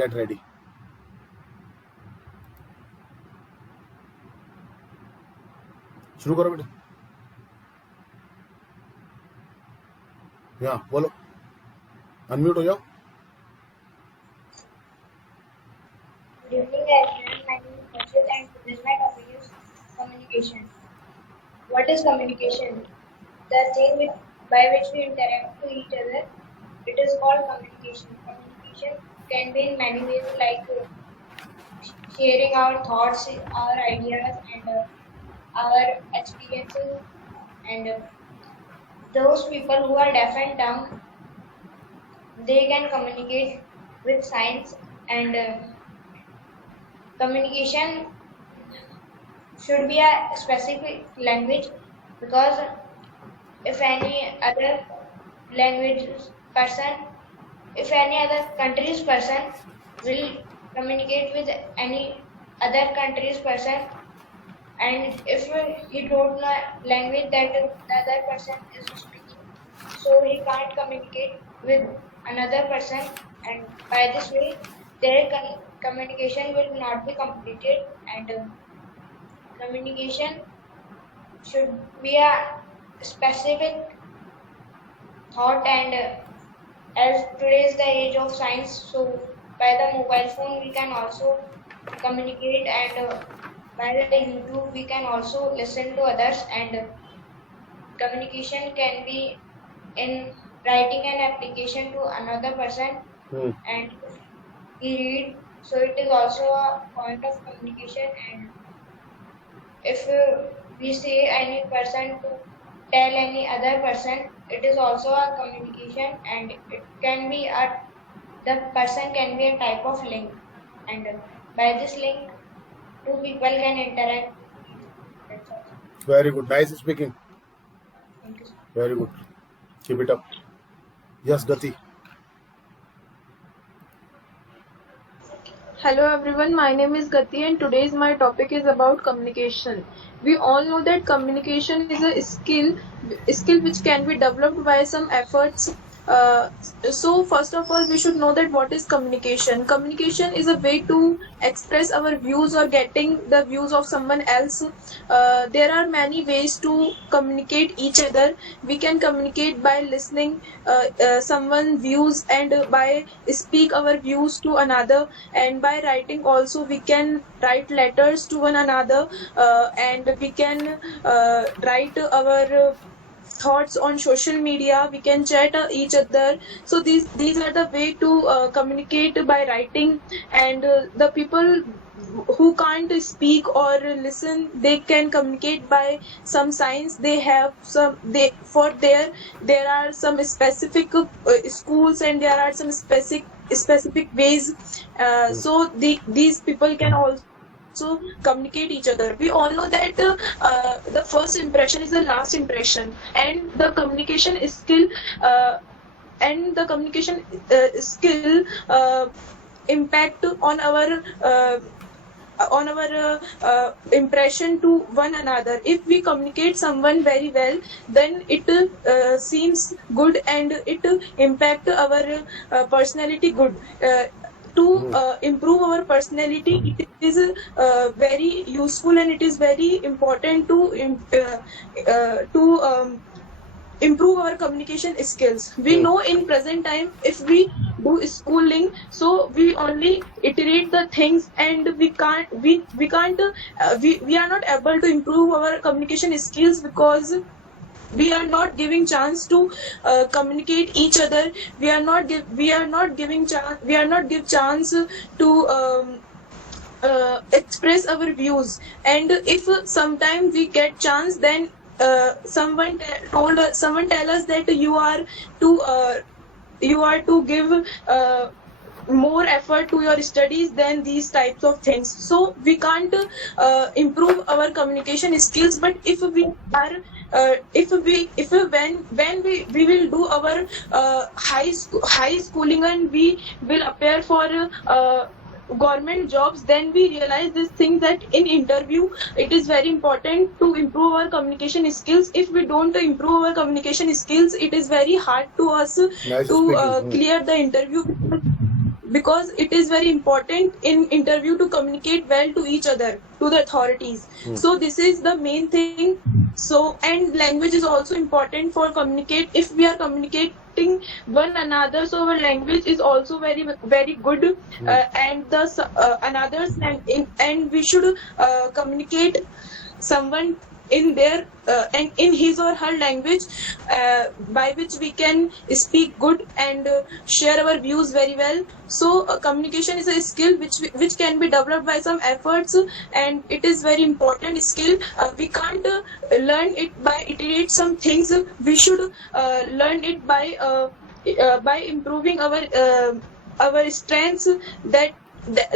get ready. शुरू करो बेटा. Yeah, बोलो. Unmute हो जाओ. Good evening, everyone. My name is Harshit and today's my topic is communication. What is communication? The thing by which we interact with each other. It is called communication. Communication can be in many ways, like sharing our thoughts, our ideas, and our experiences. And those people who are deaf and dumb, they can communicate with signs, and communication should be a specific language, because if any other language person, if any other country's person will communicate with any other country's person, and if he don't know language that the other person is speaking, so he can't communicate with another person, and by this way their communication will not be completed. And communication should be a specific thought, and as today is the age of science, so by the mobile phone we can also communicate, and by the YouTube we can also listen to others, and communication can be in writing an application to another person, and he read, so it is also a point of communication. And if we say any person to tell any other person, it is also a communication, and it can be the person can be a type of link, and by this link two people can interact. That's all. Very good. Nice speaking. Thank you, sir. Very good. Keep it up. Yes, Gati. Hello everyone, my name is Gati and today's my topic is about communication. We all know that communication is a skill which can be developed by some efforts. So first of all, we should know that what is communication. Communication is a way to express our views or getting the views of someone else. There are many ways to communicate each other. We can communicate by listening someone's views, and by speak our views to another, and by writing also. We can write letters to one another, and we can write our thoughts on social media. We can chat each other. So these are the way to communicate by writing. And the people who can't speak or listen, they can communicate by some signs. They have some, there are some specific schools, and there are some specific ways. So these people can also communicate each other. We all know that the first impression is the last impression, and the communication skill impact on our impression to one another. If we communicate someone very well, then it seems good, and it impact our personality good. To improve our personality, it is very useful, and it is very important to improve our communication skills. We know in present time, if we do schooling, so we only iterate the things, and we are not able to improve our communication skills, because we are not giving chance to communicate each other. We are not give chance to express our views. And if sometime we get chance, then someone tell us that you are to give more effort to your studies than these types of things. So we can't improve our communication skills. But if we are when we will do our high schooling, and we will appear for government jobs, then we realize this thing, that in interview it is very important to improve our communication skills. If we don't improve our communication skills, it is very hard to us to clear the interview. because it is very important in interview to communicate well to each other, to the authorities. So this is the main thing. So, and language is also important for communicate. If we are communicating one another, so our language is also very good. And the another's and we should communicate someone in their and in his or her language, by which we can speak good and share our views very well. So communication is a skill which can be developed by some efforts, and it is very important skill. We can't learn it by iterate some things. We should learn it by improving our strengths, that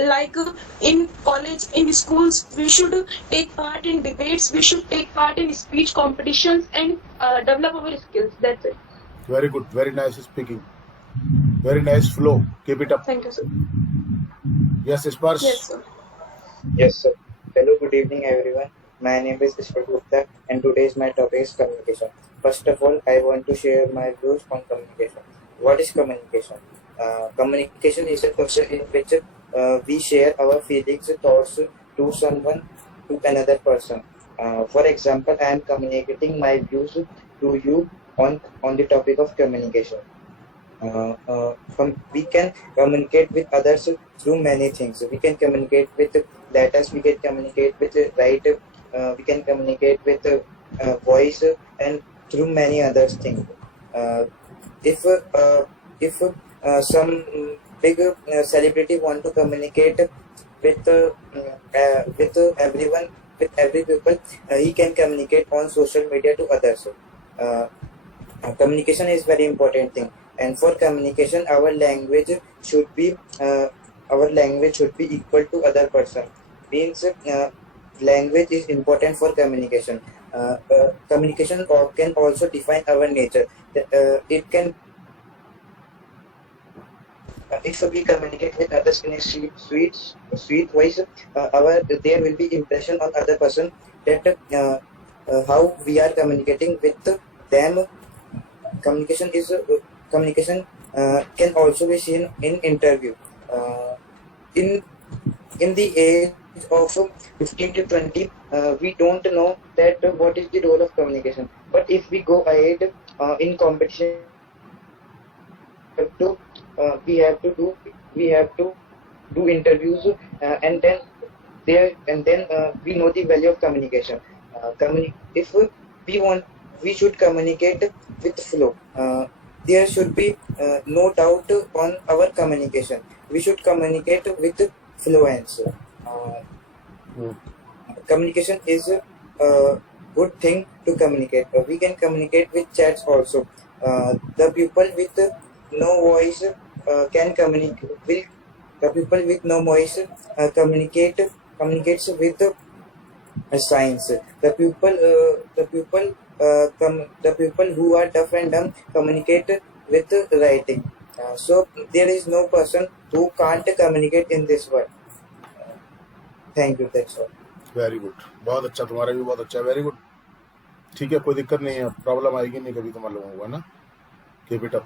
like in college, in schools, we should take part in debates, we should take part in speech competitions, and develop our skills. That's it. Very good. Very nice speaking. Very nice flow. Keep it up. Thank you, sir. Yes, Sparsh. Yes, sir. Yes, sir. Hello, good evening, everyone. My name is Ishwar Gupta, and today's my topic is communication. First of all, I want to share my views on communication. What is communication? Communication is a process in which we share our feelings, thoughts to someone, to another person. For example, I am communicating my views to you on the topic of communication. We can communicate with others through many things. We can communicate with letters, we can communicate with write, we can communicate with voice, and through many other things. If some big celebrity want to communicate with everyone, with every people, he can communicate on social media to others. Communication is very important thing, and for communication our language should be equal to other person. Means language is important for communication. Communication can also define our nature. If we communicate with others in a sweet voice, there will be impression on other person that how we are communicating with them. Communication can also be seen in interview. In the age of 15 to 20, we don't know that what is the role of communication. But if we go ahead in competition, we have to do interviews, and then we know the value of communication. If we should communicate with flow. There should be no doubt on our communication. We should communicate with fluence. Communication is a good thing to communicate. We can communicate with chats also. The people with no voice can communicate. The people with no voice communicates with signs. The people who are deaf and dumb communicate with writing. So there is no person who can't communicate in this world. Thank you. That's all. Very good. बहुत अच्छा. तुम्हारा भी बहुत अच्छा. Very good. ठीक है, कोई दिक्कत नहीं है. प्रॉब्लम आएगी नहीं कभी तुम्हारे लोगों को, है ना. Keep it up.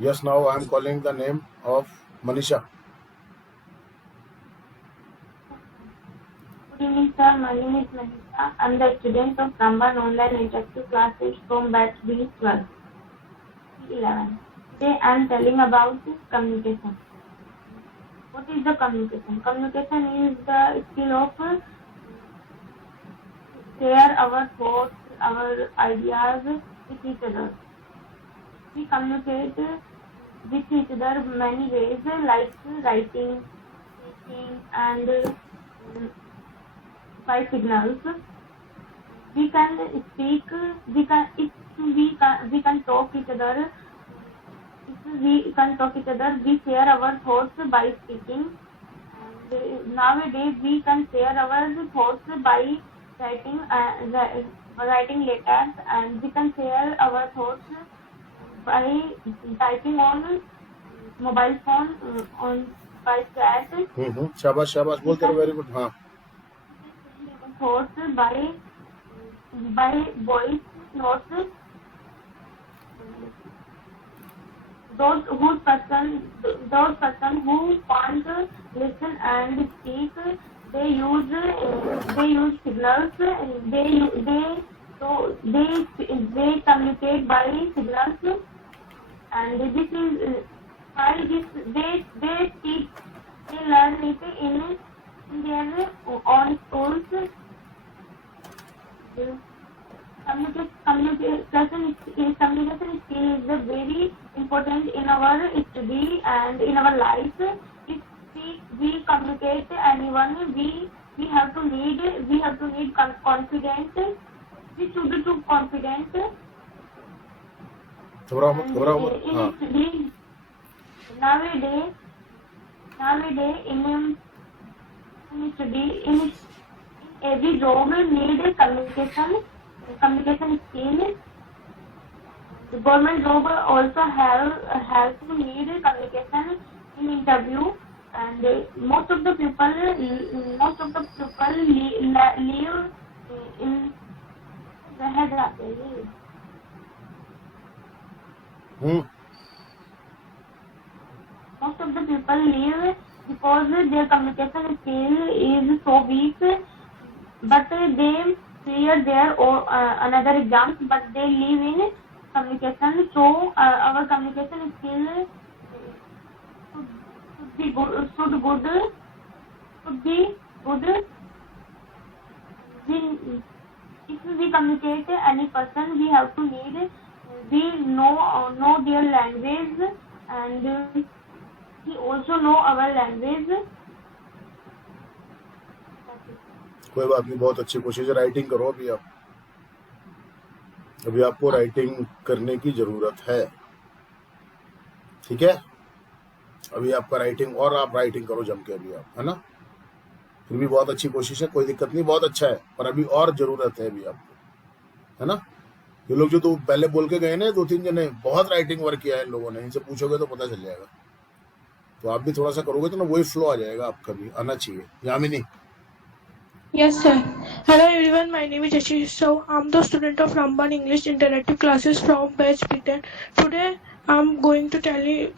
Yes, now I am calling the name of Manisha. Good evening, sir. My name is Manisha. I'm the student of Ramban Online Interactive Classes from batch B12, C11. Today I am telling about communication. What is the communication? Communication is the skill of share our thoughts, our ideas with each other. We communicate with each other many ways, like writing, speaking, and by signals. We can speak. We can talk each other. If we can talk each other, we share our thoughts by speaking. And nowadays, we can share our thoughts by writing letters, and we can share our thoughts by typing on mobile phone, on by chat. शाबाश शाबाश. बोलते रहो. Very good. हाँ. Thoughts by voice notes. those person who can't listen and speak, they use signals. They communicate by signals, and this is why they teach, they learn it in their own schools. Communication skill is very important in our study and in our life. If we communicate anyone, we have to need confidence. We should be too confident. घबराओ मत In हाँ study nowadays in study in every job need communication skill. The government job also has to need communication in interview, and most of the people live in रह जाते हैं. Most of the people leave because their communication skill is so weak, but they clear their another exams, but they live in communication. So our communication skill should be good. If we communicate any person, we have to know their language, and we also know our language. कोई बात नहीं, बहुत अच्छी कोशिश है। Writing करो अभी आपको राइटिंग करने की जरूरत है, ठीक है? अभी आपका राइटिंग, और आप राइटिंग करो जम के अभी आप, है ना? फिर भी बहुत अच्छी कोशिश है, कोई दिक्कत नहीं, बहुत अच्छा है, पर अभी और जरूरत है अभी आपको, है ना? ये लोग जो तो पहले बोल के गए ना 2-3 जने, बहुत राइटिंग वर्क किया है इन लोगों ने, इनसे पूछोगे तो पता चल जाएगा। तो आप भी थोड़ा सा करोगे तो ना वही फ्लो आ जाएगा, आपका भी आना चाहिए। Yamini? Yes, sir. Hello everyone, my name is Ashish. So, I'm the student of Ramban English Interactive Classes from batch B10. Today, I'm going to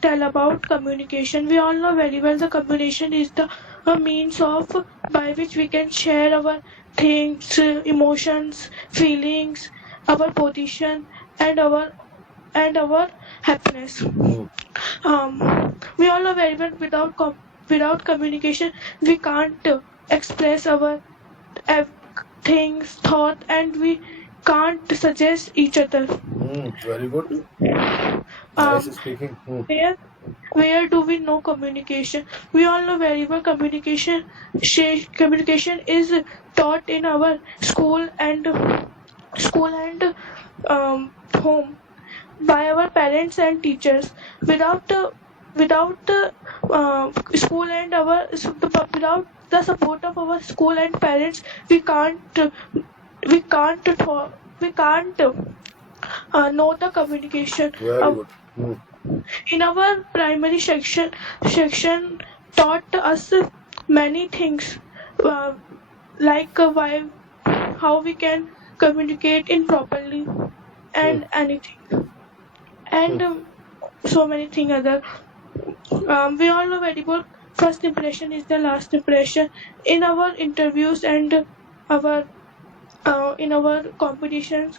tell about communication. We all know very well the communication is the means of by which we can share our things, emotions, feelings, our position, and our happiness. We all know very well without communication we can't express our things, thought, and we can't suggest each other. Very good. Nice speaking. Where do we know communication? We all know very well communication is taught in our school and home by our parents and teachers. Without school and without the support of our school and parents, we can't know the communication. Very good. In our primary section taught us many things, like how we can communicate improperly and anything, and so many things other. We all know very well first impression is the last impression. In our interviews and our in our competitions,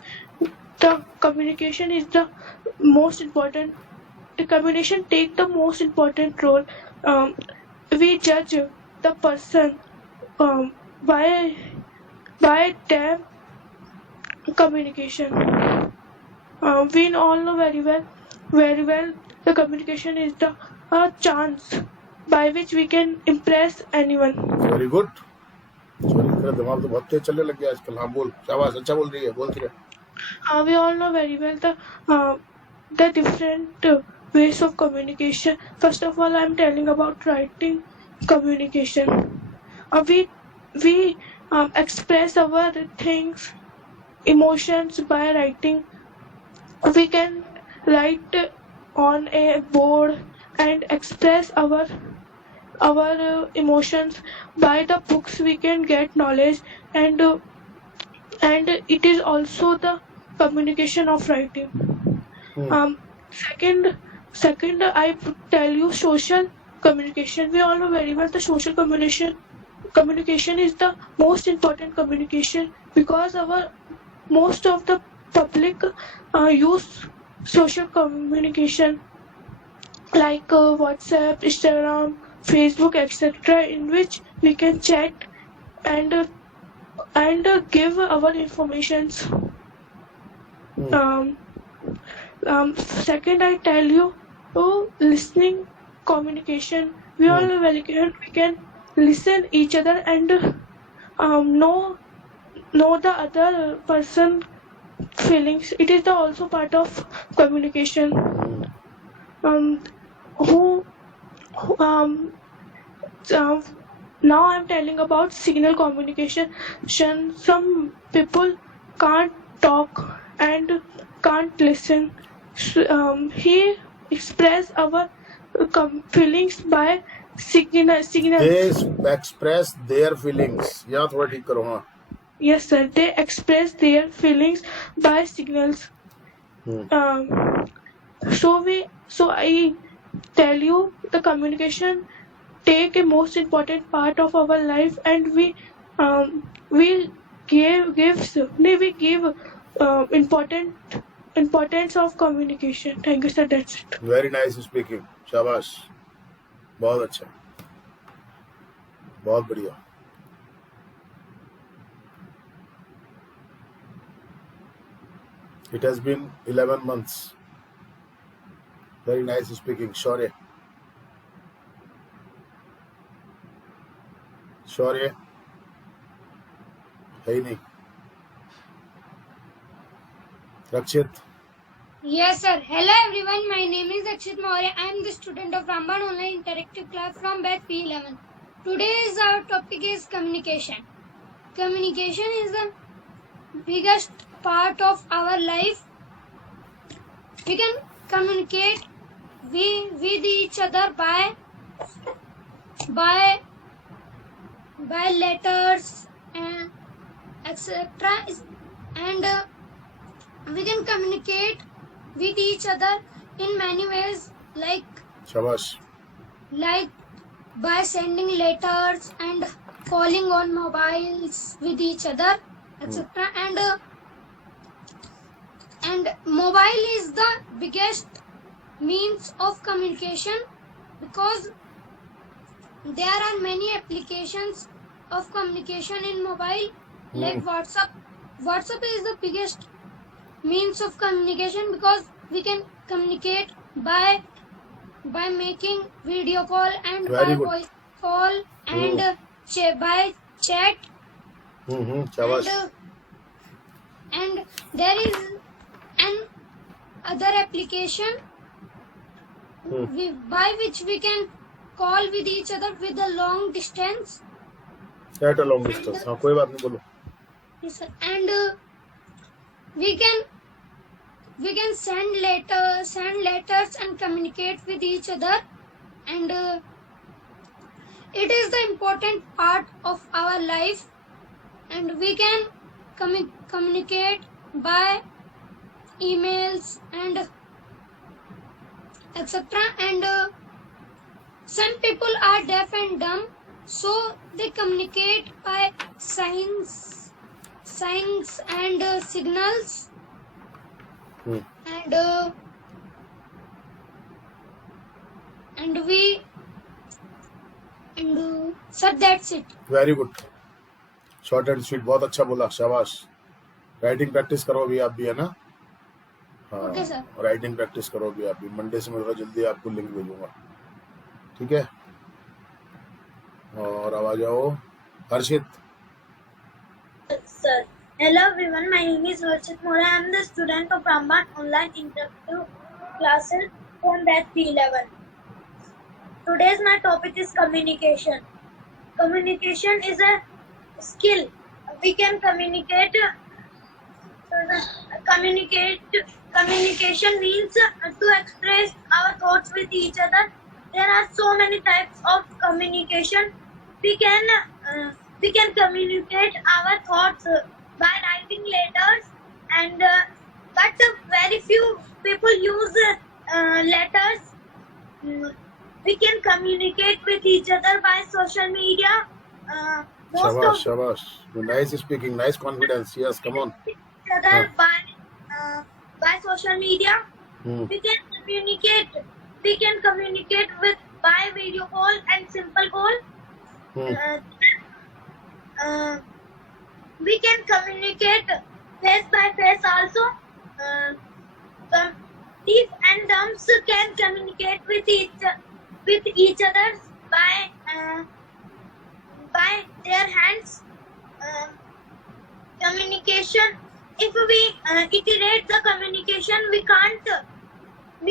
the communication is the most important. The communication take the most important role. We judge the person by their communication. We all know very well the communication is the chance by which we can impress anyone. Very good. Sorry, तेरा दिमाग तो बहुत तेज चलने लग गया आजकल। हाँ बोल, शाबाश, अच्छा बोल रही है, बोलती रहे। We all know very well the different ways of communication. First of all, I am telling about writing communication. We express our things, emotions by writing. We can write on a board and express our emotions. By the books we can get knowledge, and it is also the communication of writing. second, I tell you social communication. We all know very well the social communication is the most important communication because most of the public use social communication like WhatsApp, Instagram, Facebook, etc., in which we can chat and give our informations. Um, Second, I tell you, listening communication. We all know very well we can listen each other and know the other person feelings. It is the also part of communication. Um, who Now I'm telling about signal communication. Some people can't talk and can't listen. He express our feelings by signals. They express their feelings. या थोड़ा ठीक करो हाँ. Yes, sir. They express their feelings by signals. So I tell you, the communication take a most important part of our life, and we give importance of communication. Thank you, sir. That's it. Very nice speaking. शाबाश. बहुत अच्छा. बहुत बढ़िया. It has been 11 months. Very nice speaking. शौर्य. शौर्य है ही नहीं. रक्षित. Yes, sir. Hello, everyone. My name is Akshit Maurya. I am the student of Ramban Online Interactive Class from batch P11. Today's our topic is communication. Communication is the biggest part of our life. We can communicate with each other by letters and etc. And we can communicate with each other in many ways, like शाबाश. by sending letters and calling on mobiles with each other, etc. And mobile is the biggest means of communication because there are many applications of communication in mobile, like WhatsApp. WhatsApp is the biggest means of communication because we can communicate by making video call and Very by good. voice call and by chat. शाबाश. And there is an other application by which we can call with each other with a long distance. At a long distance. हाँ कोई बात नहीं बोलो. Yes, sir. And we can send letters and communicate with each other, and it is the important part of our life, and we can communicate by emails and etc. And some people are deaf and dumb, so they communicate by signs and signals. And sir, that's it. Very good. Short and sweet. बहुत अच्छा बोला. शाबाश. Writing practice करो अभी आप भी, है ना? हाँ. Okay, sir. राइटिंग प्रैक्टिस करो अभी आप भी. मंडे से मैं थोड़ा जल्दी आपको लिंक भेजूंगा. ठीक है. और आवाज आओ. हर्षित. Sir. Hello everyone, my name is Harshit Mora. I am the student of Ramban Online Interactive Classes from batch P11. Today's my topic is communication. Communication is a skill. We can communicate. Communication means to express our thoughts with each other. There are so many types of communication. We can communicate our thoughts by writing letters, and but very few people use letters. We can communicate with each other by social media. Most Shabash, of shabash. Nice speaking, nice confidence. Yes, come on. each other by social media. Hmm. We can communicate. We can communicate with by video call and simple call. Hmm. We can communicate face by face also. Deaf and dumb can communicate with each other by their hands. Communication. If we iterate the communication, we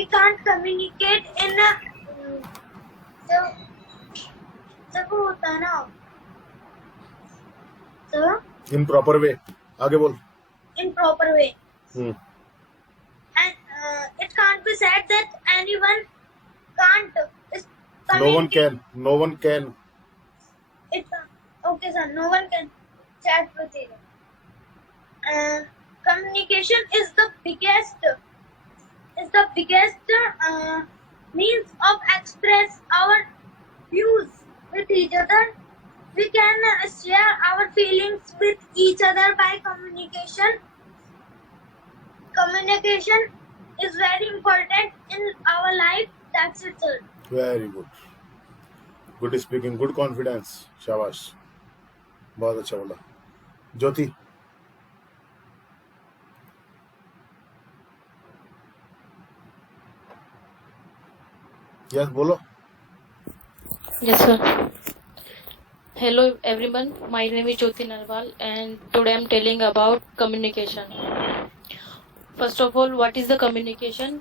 can't communicate in a जब वो होता है ना so In proper way. आगे बोल. in proper way. Hmm. And it can't be said that anyone can't No one communicate. can. No one can. Okay, sir. No one can chat with it. Communication is the biggest means of express our views with each other. We can share our feelings with each other by communication. Communication is very important in our life. That's it, sir. Very good. Good speaking, good confidence. शाबाश. बहुत अच्छा बोला. ज्योति. Yes, बोलो. Yes, sir. Hello, everyone. My name is Jyoti Narwal, and today I'm telling about communication. First of all, what is the communication?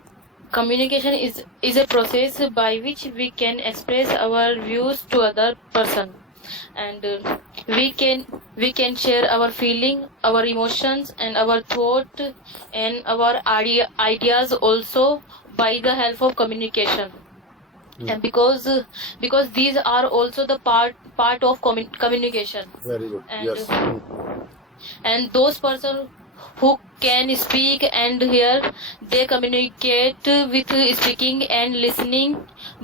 Communication is a process by which we can express our views to other person, and we can share our feeling, our emotions, and our thought and our ideas also by the help of communication. And because these are also the part of communication. Very good. And Yes. and those person who can speak and hear, they communicate with speaking and listening,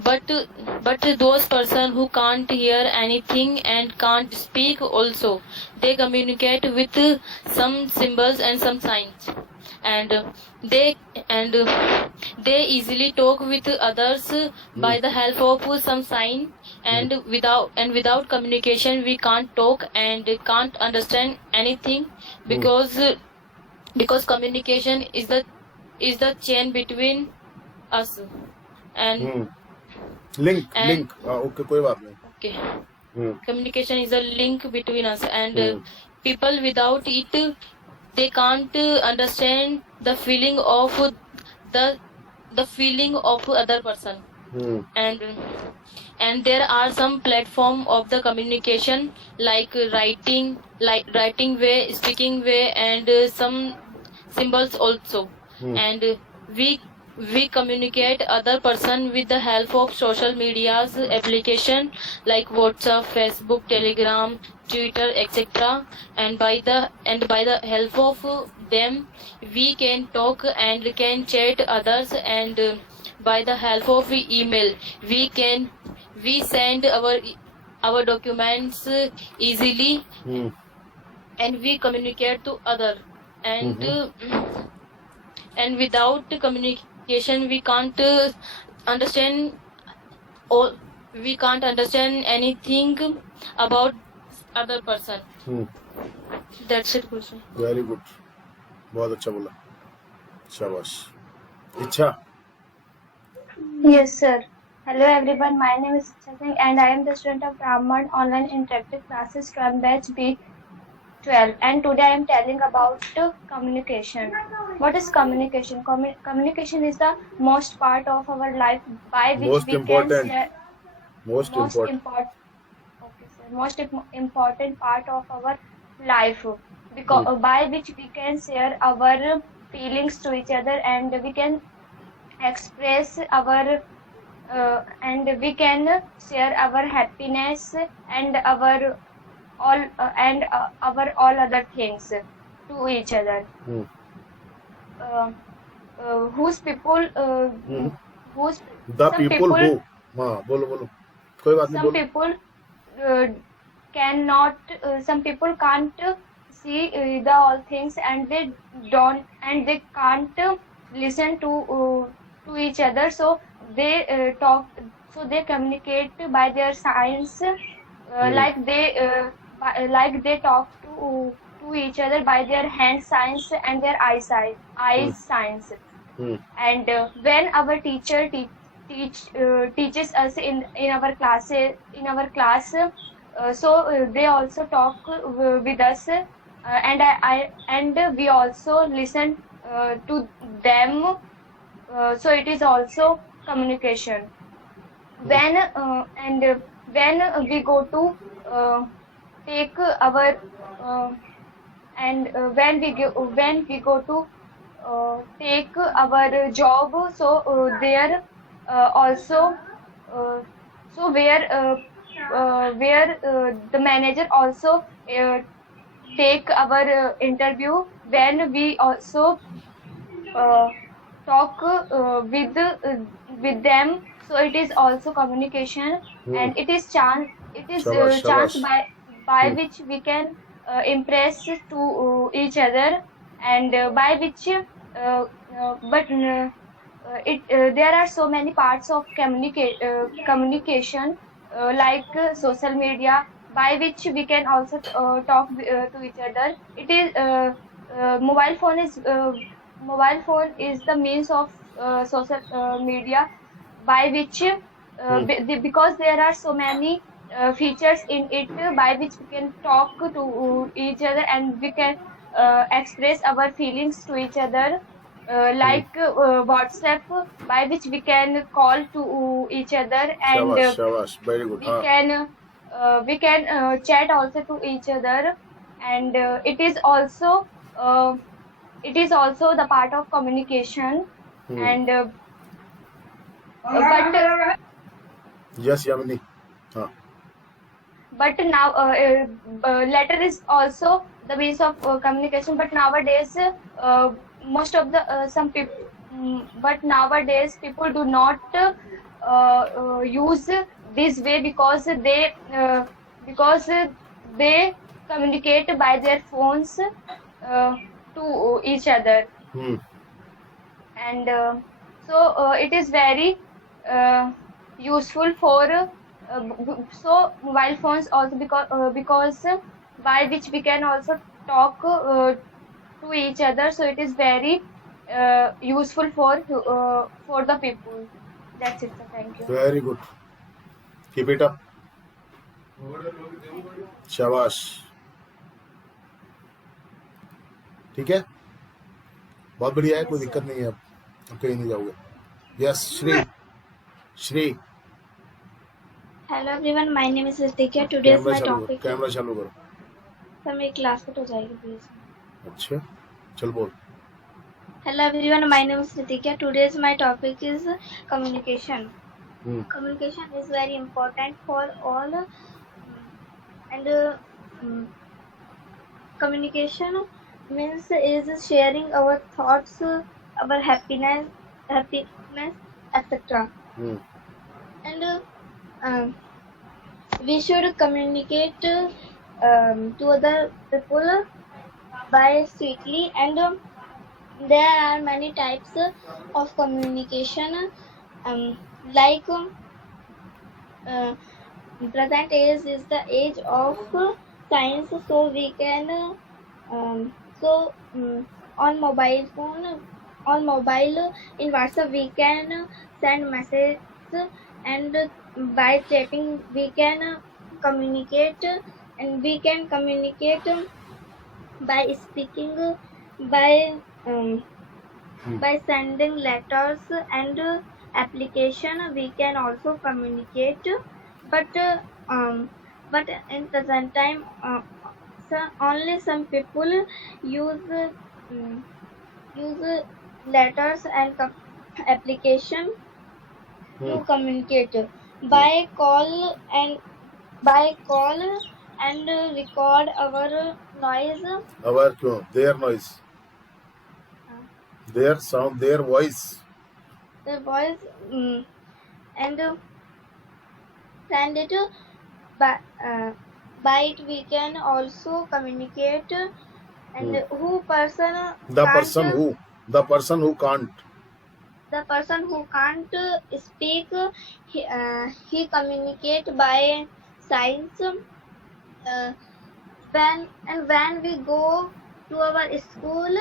but those person who can't hear anything and can't speak also, they communicate with some symbols and some signs, and they easily talk with others by the help of some sign, and without communication we can't talk and can't understand anything, because communication is the chain between us, and Hmm. Link. Okay, कोई बात नहीं. okay, Hmm. communication is a link between us, and Hmm. people without it, they can't understand the feeling of the feeling of other person. Hmm. And there are some platform of the communication like writing way, speaking way, and some symbols also. Hmm. And we communicate other person with the help of social medias application like WhatsApp, Facebook, Telegram, Twitter, etc. And by the help of them we can talk and can chat others, and by the help of email we send our documents easily, Hmm. and we communicate to other, and and without communication we can't understand anything about other person. Hmm. That's it, Gulshan. Very good. बहुत अच्छा बोला. शाबाश. इच्छा. Yes, sir. Hello, everyone. My name is Icha Singh, and I am the student of Brahman Online Interactive Classes from batch B12. And today I am telling about communication. What is communication? Communication is the most part of our life by which Most we important. can share Most important. most important part of our life, because by which we can share our feelings to each other, and we can express our and we can share our happiness and our all other things to each other. Hmm. whose people whose the some people people who, हाँ बोलो बोलो, कोई बात नहीं some बोलो. people cannot some people can't see the all things, and they can't listen to each other, so they talk, so they communicate by their signs, like they talk to each other by their hand signs and their eyes signs. And when our teacher teaches us in our class, they also talk with us, and we also listen to them, so it is also communication. When we go to take our when we go to take our job, so there also so where the manager also take our interview, when we also talk with them, so it is also communication. And it is chance Shabash, chance shabash. by which we can impress to each other, and by which there are so many parts of communication, like social media, by which we can also talk to each other. It is mobile phone is the means of social media, by which because there are so many features in it, by which we can talk to each other, and we can express our feelings to each other, like WhatsApp, by which we can call to each other, and Shabash, shabash, very good. we can chat also to each other, and it is also the part of communication. And but Yes, Yamini. but now letter is also the means of communication, but nowadays most of the some people but nowadays people do not use this way, because they communicate by their phones to each other. And so it is very useful for so mobile phones also, because by which we can also talk to each other, so it is very useful for the people. That's it, sir. Thank you. Very good. Keep it up. शाबाश. ठीक है, बहुत बढ़िया है, कोई दिक्कत नहीं है, अब कहीं नहीं जाओगे. Yes, Shri. Hello everyone, my name is Ritika. Today's camera my चालू करो, टॉपिक. कैमरा चालू करो. सर मेरी क्लास कट हो जाएगी प्लीज. अच्छा, चल बोल. Hello everyone, my name is Ritika. Today's my topic is communication. Communication is very important for all, and communication means is sharing our thoughts, our happiness, etc. And we should communicate to other people by sweetly, and there are many types of communication, like present age is the age of science, so we can on mobile phone, on mobile in WhatsApp we can send message, and by chatting we can communicate, and we can communicate by speaking, by sending letters and application we can also communicate, but in present time only some people use letters and application to communicate by call and record our noise. Our क्यों? Their noise. their sound, their voice. The voice and send it by it we can also communicate and who person The can't person who can't. the person who can't speak he communicate by signs when we go to our school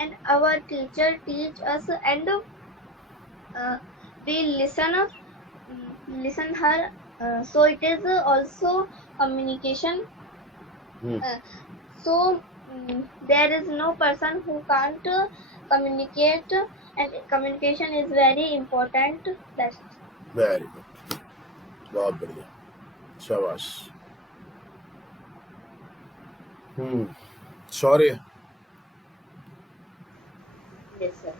and our teacher teach us and we listen her so it is also communication so there is no person who can't communicate and communication is very important. That's Very good. बहुत बढ़िया. शाबाश. Sorry. Yes, sir.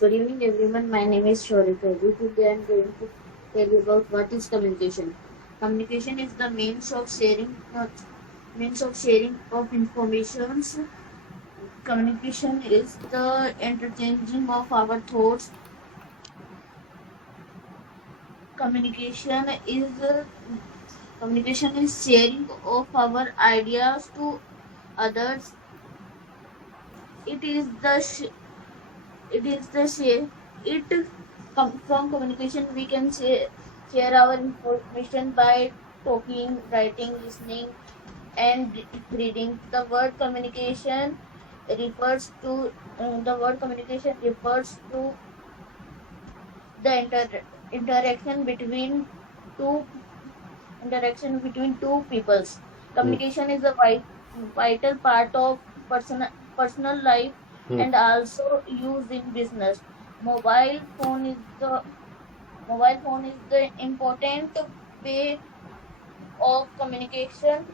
Good evening, everyone. My name is Shaurya Prabhu. Today I am going to tell you about what is communication. Communication is the means of sharing of informations. Communication is the interchanging of our thoughts. Communication is sharing of our ideas to others. From communication we can share our information by talking, writing, listening, and reading. The word communication refers to the interaction between two peoples. Communication is a vital part of personal life and also used in business. Mobile phone is the important way of communication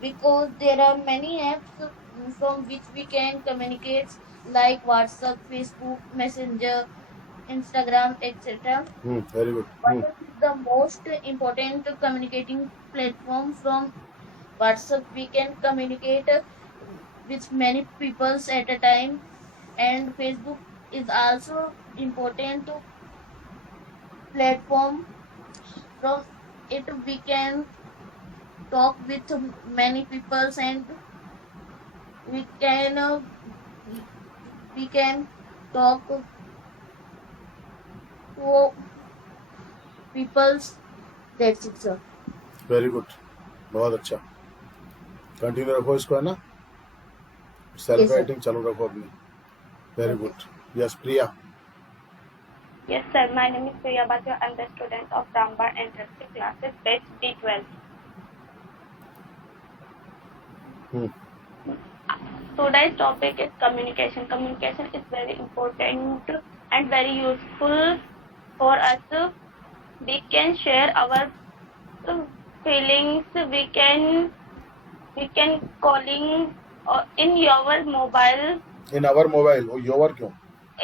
because there are many apps from which we can communicate like WhatsApp, Facebook, Messenger, Instagram, etc. Very good. WhatsApp is the most important communicating platform. From WhatsApp we can communicate with many people at a time, and Facebook is also important platform. From it we can talk with many people and we can talk to people. That's it, sir. Very good. बहुत अच्छा. Continue रखो इसको है ना. Self writing चालू रखो अपनी. Very good. Yes, Priya. Yes, sir. My name is Priya Bhatia. I'm the student of Ramban Interactive Classes, batch D12. Today's topic is communication. Communication is very important and very useful for us. We can share our feelings. We can calling in your mobile. In our mobile. वो your क्यों?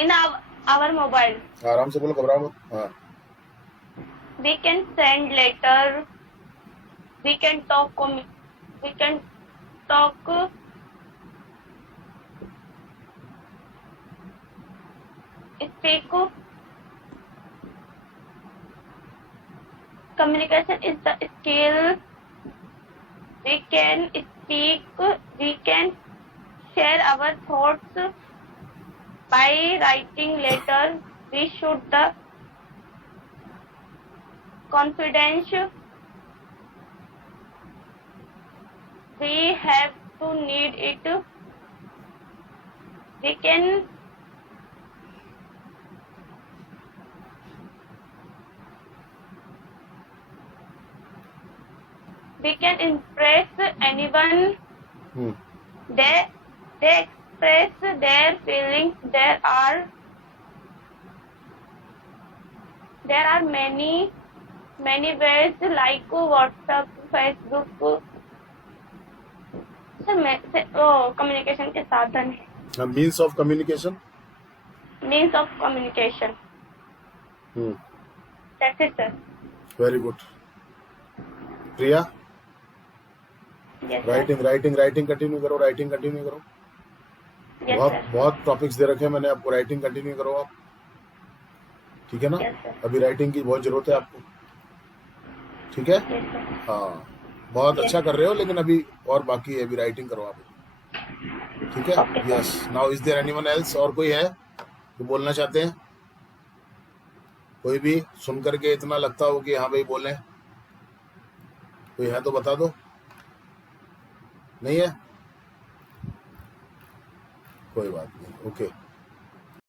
In our mobile. आराम से बोलो, घबराओ मत. हाँ. We can send letter. We can talk. Speak. Communication is the skill. We can speak. We can share our thoughts by writing letters. We should the confidence. We have to need it. We can impress anyone. They express their feelings. There are many ways like WhatsApp, Facebook. Communication के साधन है. Means of communication. Means of communication. That's it, sir. Very good. Priya. Yes, Writing continue करो. Yes, बहुत sir. बहुत topics दे रखे हैं मैंने आपको, राइटिंग कंटिन्यू करो आप, ठीक है ना? Yes, sir. अभी राइटिंग की बहुत जरूरत है आपको, ठीक है? Yes, sir. हाँ, बहुत अच्छा कर रहे हो, लेकिन अभी और बाकी है, अभी राइटिंग करो आप, ठीक है? Okay, sir. Yes, now is there anyone else? और कोई है जो बोलना चाहते हैं? कोई भी सुन करके इतना लगता हो कि हाँ भाई बोलें, कोई है तो बता दो। नहीं है? कोई बात नहीं, ओके।